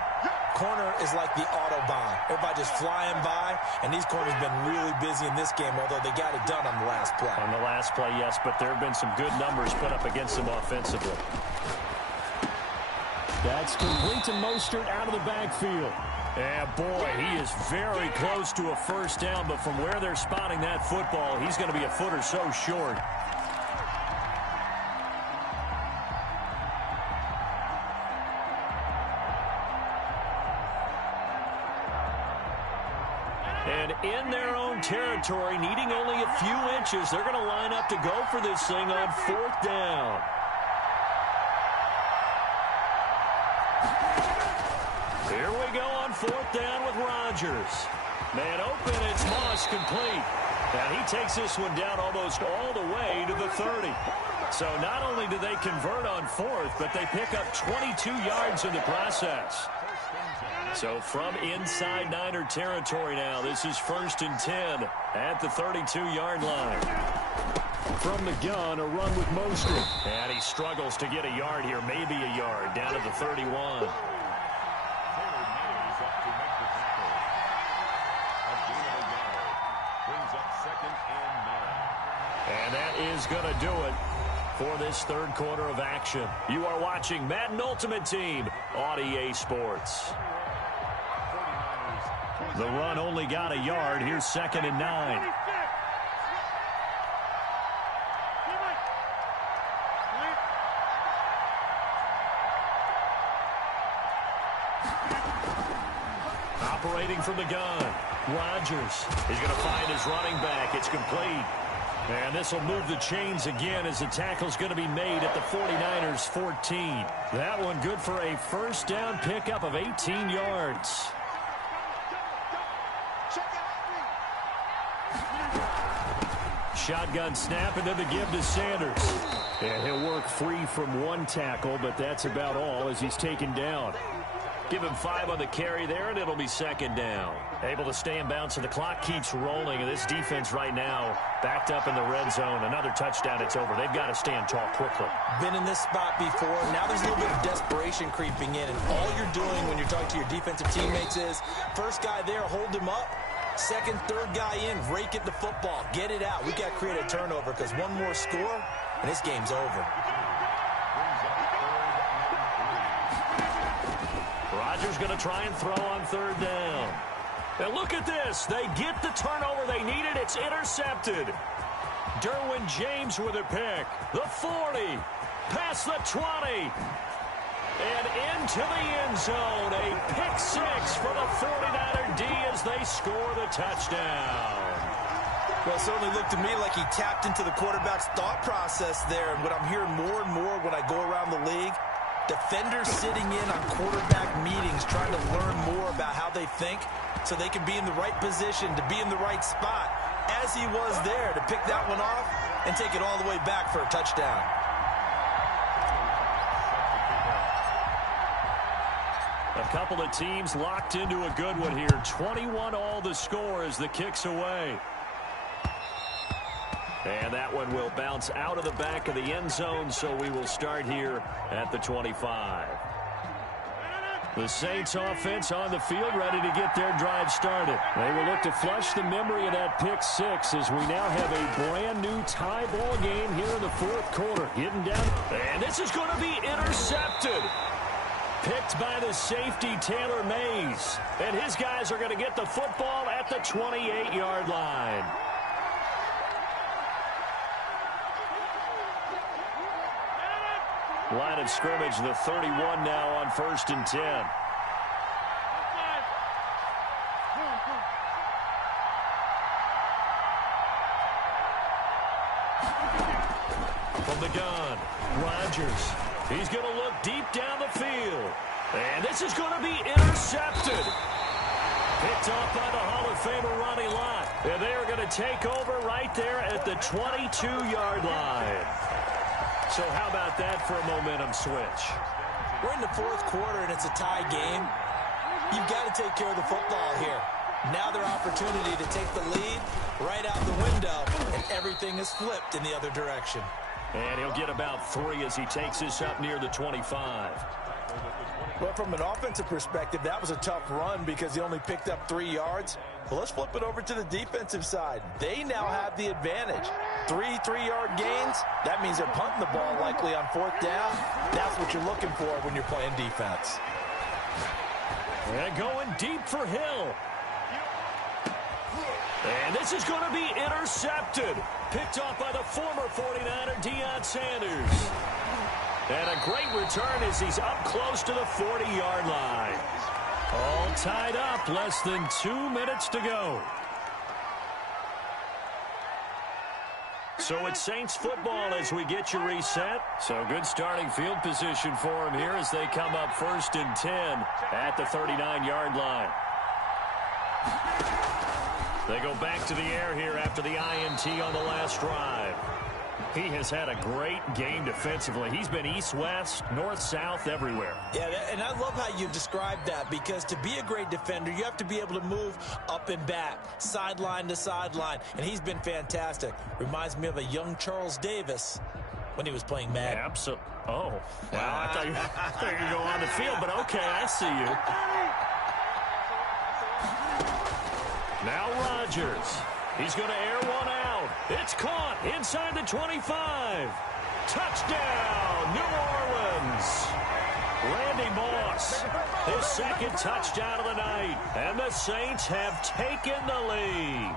Corner is like the Autobahn. Everybody just flying by, and these corners have been really busy in this game, although they got it done on the last play. On the last play, yes, but there have been some good numbers put up against them offensively. That's complete to Mostert out of the backfield. And boy, he is very close to a first down, but from where they're spotting that football, he's going to be a foot or so short. And in their own territory, needing only a few inches, they're going to line up to go for this thing on 4th down. Here we go on 4th down with Rodgers. Man open, it's Moss, complete. And he takes this one down almost all the way to the 30. So not only do they convert on 4th, but they pick up 22 yards in the process. So from inside Niner territory now, this is 1st and 10 at the 32-yard line. From the gun, a run with Mostert. And he struggles to get a yard here, maybe a yard, down to the 31. And that is going to do it for this 3rd quarter of action. You are watching Madden Ultimate Team on EA Sports. The run only got a yard. Here's 2nd and 9. Operating from the gun, Rodgers is going to find his running back. It's complete. And this will move the chains again as the tackle's going to be made at the 49ers 14. That one good for a first down pickup of 18 yards. Shotgun snap, and then the give to Sanders. And he'll work free from one tackle, but that's about all as he's taken down. Give him 5 on the carry there, and it'll be second down. Able to stay in bounds, and the clock keeps rolling. And this defense right now backed up in the red zone. Another touchdown, it's over. They've got to stand tall quickly. Been in this spot before. Now there's a little bit of desperation creeping in. And all you're doing when you're talking to your defensive teammates is, first guy there, hold him up. Second, third guy in, rake at the football. Get it out. We got to create a turnover because one more score, and this game's over. Rodgers going to try and throw on third down. And look at this. They get the turnover they needed. It's intercepted. Derwin James with a pick. The 40. Past the 20. And into the end zone. A pick 6 for the 49er D as they score the touchdown. Well, it certainly looked to me like he tapped into the quarterback's thought process there. And what I'm hearing more and more when I go around the league, defenders sitting in on quarterback meetings trying to learn more about how they think so they can be in the right position to be in the right spot, as he was there to pick that one off and take it all the way back for a touchdown. A couple of teams locked into a good one here. 21 all the score as the kick's away. And that one will bounce out of the back of the end zone, so we will start here at the 25. The Saints offense on the field, ready to get their drive started. They will look to flush the memory of that pick 6 as we now have a brand new tie ball game here in the fourth quarter. Getting down, and this is going to be intercepted. Picked by the safety, Taylor Mays. And his guys are going to get the football at the 28-yard line. Line of scrimmage, the 31 now on 1st and 10. From the gun, Rodgers. He's going to look deep down the field. And this is going to be intercepted. Picked off by the Hall of Famer Ronnie Lott. And they are going to take over right there at the 22-yard line. So how about that for a momentum switch? We're in the fourth quarter, and it's a tie game. You've got to take care of the football here. Now their opportunity to take the lead right out the window, and everything is flipped in the other direction. And he'll get about 3 as he takes this up near the 25. Well, from an offensive perspective, that was a tough run because he only picked up 3 yards. Well, let's flip it over to the defensive side. They now have the advantage. 3 3-yard gains, that means they're punting the ball likely on 4th down. That's what you're looking for when you're playing defense. And going deep for Hill. And this is going to be intercepted. Picked off by the former 49er, Deion Sanders. And a great return as he's up close to the 40-yard line. All tied up, less than 2 minutes to go. So it's Saints football as we get you reset. So good starting field position for them here as they come up 1st and 10 at the 39-yard line. They go back to the air here after the INT on the last drive. He has had a great game defensively. He's been east-west, north-south, everywhere. Yeah, and I love how you described that because to be a great defender, you have to be able to move up and back, sideline to sideline, and he's been fantastic. Reminds me of a young Charles Davis when he was playing Madden. Absolutely. Oh, wow. I thought you were going to go on the field, but okay, I see you. Now Rodgers. He's going to air one out. It's caught inside the 25. Touchdown, New Orleans. Randy Moss, his second touchdown of the night. And the Saints have taken the lead.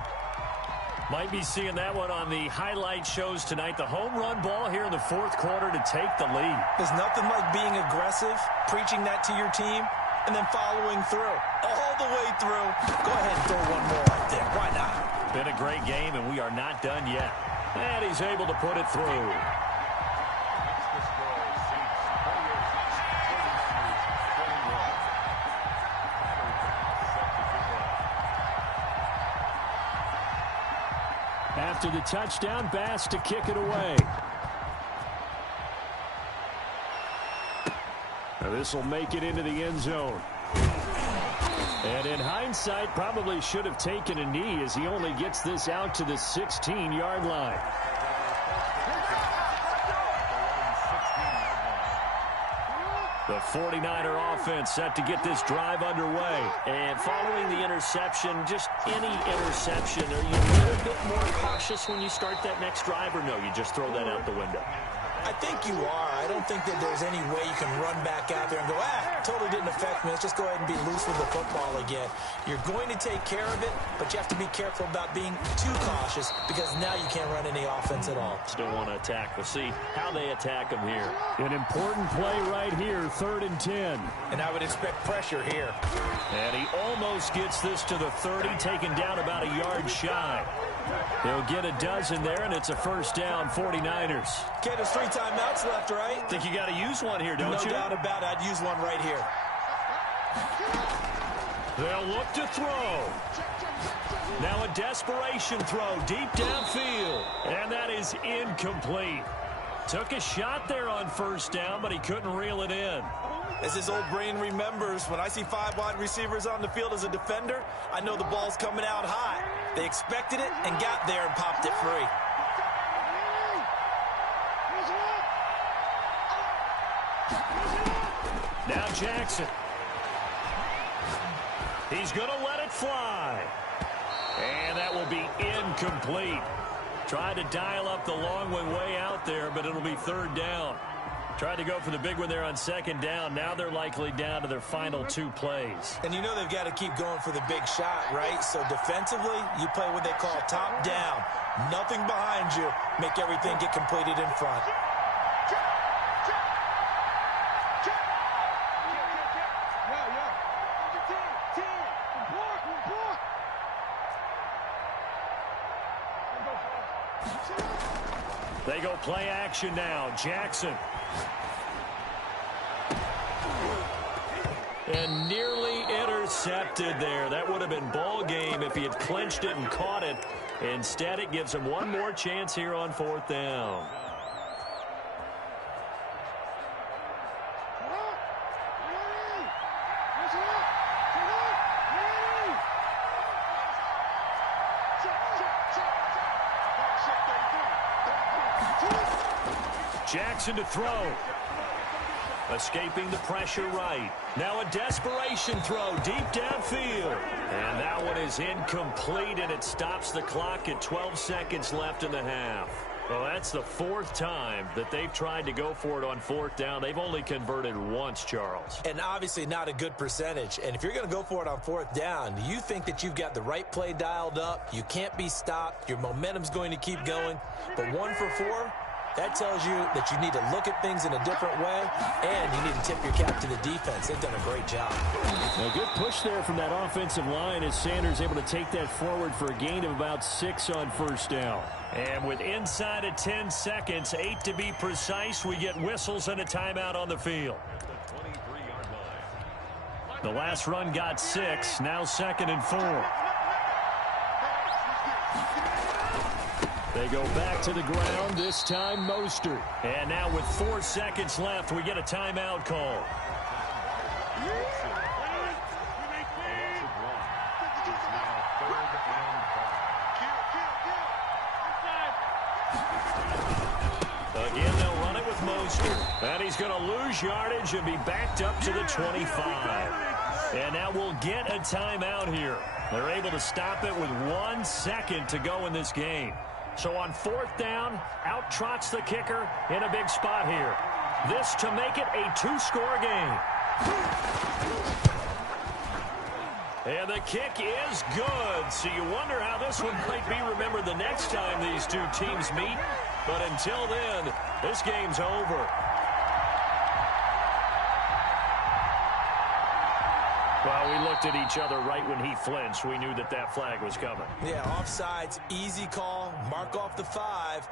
Might be seeing that one on the highlight shows tonight. The home run ball here in the fourth quarter to take the lead. There's nothing like being aggressive, preaching that to your team, and then following through. All the way through. Go ahead and throw one more right there. Why not? Been a great game, and we are not done yet. And he's able to put it through. After the touchdown, Bass to kick it away. Now this will make it into the end zone. And in hindsight, probably should have taken a knee as he only gets this out to the 16-yard line. The 49er offense set to get this drive underway. And following the interception, just any interception, are you a little bit more cautious when you start that next drive, or no, you just throw that out the window? I think you are. I don't think that there's any way you can run back out there and go, totally didn't affect me. Let's just go ahead and be loose with the football again. You're going to take care of it, but you have to be careful about being too cautious because now you can't run any offense at all. Still want to attack. We'll see how they attack them here. An important play right here, 3rd and 10. And I would expect pressure here. And he almost gets this to the 30, taken down about a yard shy. He'll get a dozen there, and it's a 1st down, 49ers. Okay, there's 3 timeouts left, right? Think you got to use one here, don't you? No doubt about it. I'd use one right here. They'll look to throw. Now a desperation throw deep downfield, and that is incomplete. Took a shot there on 1st down, but he couldn't reel it in. As his old brain remembers, when I see 5 wide receivers on the field as a defender, I know the ball's coming out high. They expected it and got there and popped it free. Now Jackson. He's going to let it fly. And that will be incomplete. Tried to dial up the long one way out there, but it'll be 3rd down. Tried to go for the big one there on 2nd down. Now they're likely down to their final 2 plays. And you know they've got to keep going for the big shot, right? So defensively, you play what they call top down. Nothing behind you. Make everything get completed in front. They go play action now. Jackson. And nearly intercepted there. That would have been ball game if he had clinched it and caught it. Instead, it gives him one more chance here on 4th down. Jackson to throw. Escaping the pressure right. Now a desperation throw deep downfield. And that one is incomplete, and it stops the clock at 12 seconds left in the half. Well, that's the 4th time that they've tried to go for it on 4th down. They've only converted once, Charles. And obviously not a good percentage. And if you're going to go for it on 4th down, you think that you've got the right play dialed up. You can't be stopped. Your momentum's going to keep going. But 1 for 4... that tells you that you need to look at things in a different way, and you need to tip your cap to the defense. They've done a great job. A good push there from that offensive line as Sanders able to take that forward for a gain of about 6 on 1st down. And with inside of 10 seconds, 8 to be precise, we get whistles and a timeout on the field. The last run got 6, now 2nd and 4. They go back to the ground, this time Mostert. And now with 4 seconds left, we get a timeout call. Again, they'll run it with Mostert. And he's going to lose yardage and be backed up to the 25. And now we'll get a timeout here. They're able to stop it with 1 second to go in this game. So on 4th down, out trots the kicker in a big spot here. This to make it a 2-score game. And the kick is good. So you wonder how this one might be remembered the next time these two teams meet. But until then, this game's over. Well, we looked at each other right when he flinched. We knew that that flag was coming. Yeah, offsides, easy call, mark off the 5.